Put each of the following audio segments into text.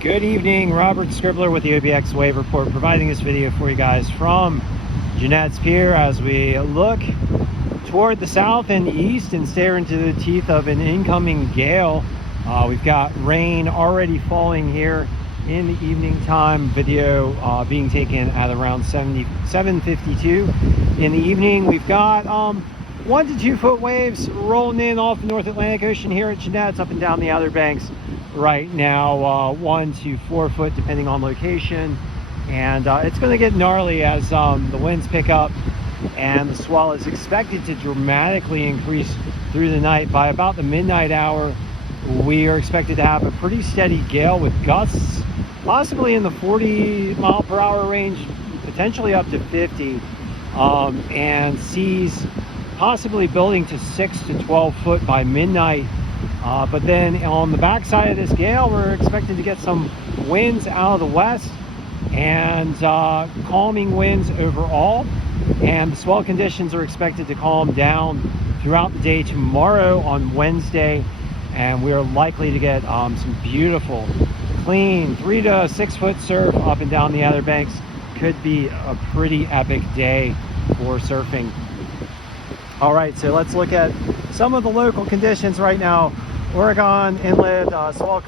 Good evening, Robert Scribbler with the OBX Wave Report, providing this video for you guys from Jeanette's Pier as we look toward the south and east and stare into the teeth of an incoming gale. We've got rain already falling here in the evening time. Video being taken at around 7:52 in the evening. We've got 1 to 2 foot waves rolling in off the North Atlantic Ocean here at Jeanette's, up and down the Outer Banks right now. 1 to 4 foot depending on location, and it's going to get gnarly as the winds pick up, and the swell is expected to dramatically increase through the night. By about the midnight hour, we are expected to have a pretty steady gale with gusts possibly in the 40 mile per hour range, potentially up to 50, and seas possibly building to 6 to 12 foot by midnight. But then on the backside of this gale, we're expected to get some winds out of the west and calming winds overall, and the swell conditions are expected to calm down throughout the day tomorrow on Wednesday, and we're likely to get some beautiful clean 3 to 6 foot surf up and down the Outer Banks. Could be a pretty epic day for surfing. All right, so let's look at some of the local conditions right now. Oregon Inlet, swell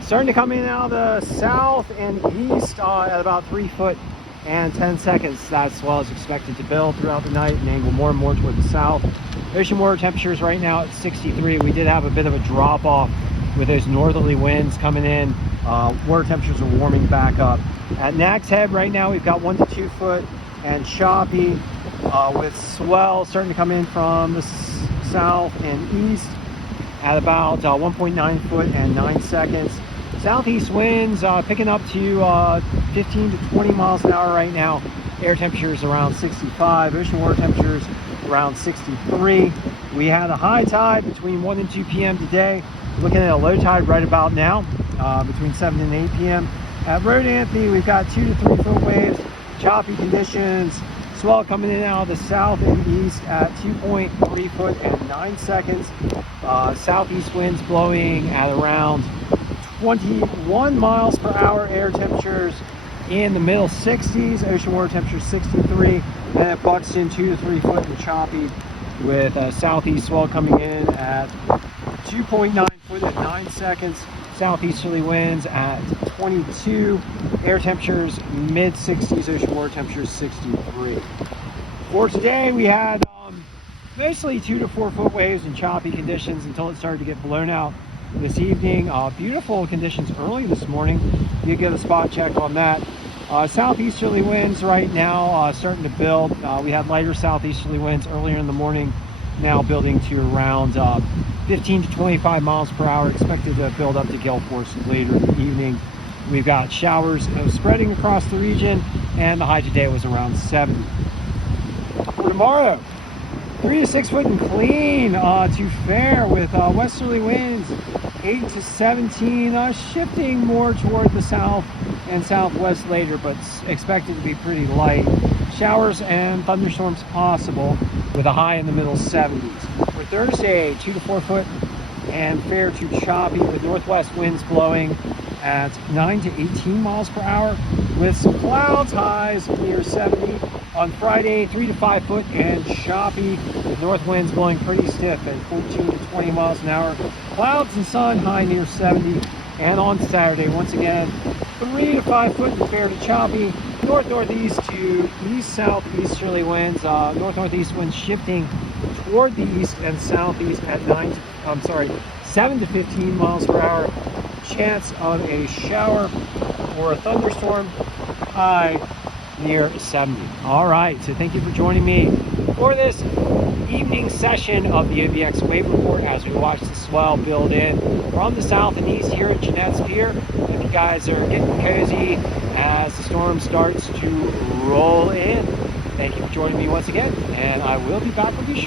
starting to come in out of the south and east at about 3 foot and 10 seconds. That swell is expected to build throughout the night and angle more and more toward the south. Ocean water temperatures right now at 63. We did have a bit of a drop off with those northerly winds coming in. Water temperatures are warming back up. At Nack's Head right now, we've got 1 to 2 foot and choppy with swell starting to come in from the south and east at about 1.9 foot and 9 seconds. Southeast winds picking up to 15 to 20 miles an hour right now. Air temperatures around 65. Ocean water temperatures around 63. We had a high tide between 1 and 2 p.m. today. Looking at a low tide right about now between 7 and 8 p.m. At Road Anthony, we've got 2 to 3 foot waves, choppy conditions, swell coming in out of the south and east at 2.3 foot and 9 seconds. Southeast winds blowing at around 21 miles per hour. Air temperatures in the middle 60s. Ocean water temperature 63. And at Buxton, 2 to 3 foot and choppy with southeast swell coming in at 2.9 foot at 9 seconds. Southeasterly winds at 22. Air temperatures mid 60s. Ocean water temperatures 63. For today, we had basically 2 to 4 foot waves and choppy conditions until it started to get blown out this evening. Beautiful conditions early this morning. You get a spot check on that. Southeasterly winds right now starting to build. We had lighter southeasterly winds earlier in the morning, now building to around 15 to 25 miles per hour, expected to build up to gale force later in the evening. We've got showers spreading across the region, and the high today was around 70. For tomorrow, 3 to 6 foot and clean to fair with westerly winds 8 to 17, shifting more toward the south and southwest later, but expected to be pretty light. Showers and thunderstorms possible with a high in the middle 70s. For Thursday, 2 to 4 foot and fair to choppy with northwest winds blowing at 9 to 18 miles per hour with some clouds, highs near 70. On Friday, 3 to 5 foot and choppy with north winds blowing pretty stiff at 14 to 20 miles an hour. Clouds and sun, high near 70. And on Saturday, once again, 3 to 5 foot and fair to choppy. North-northeast to east-southeasterly winds. North-northeast winds shifting toward the east and southeast at 7 to 15 miles per hour. Chance of a shower or a thunderstorm, high near 70. All right, so thank you for joining me for this evening session of the OBX Wave Report as we watch the swell build in from the south and east here at Jeanette's Pier. If you guys are getting cozy as the storm starts to roll in, thank you for joining me once again, and I will be back with you shortly.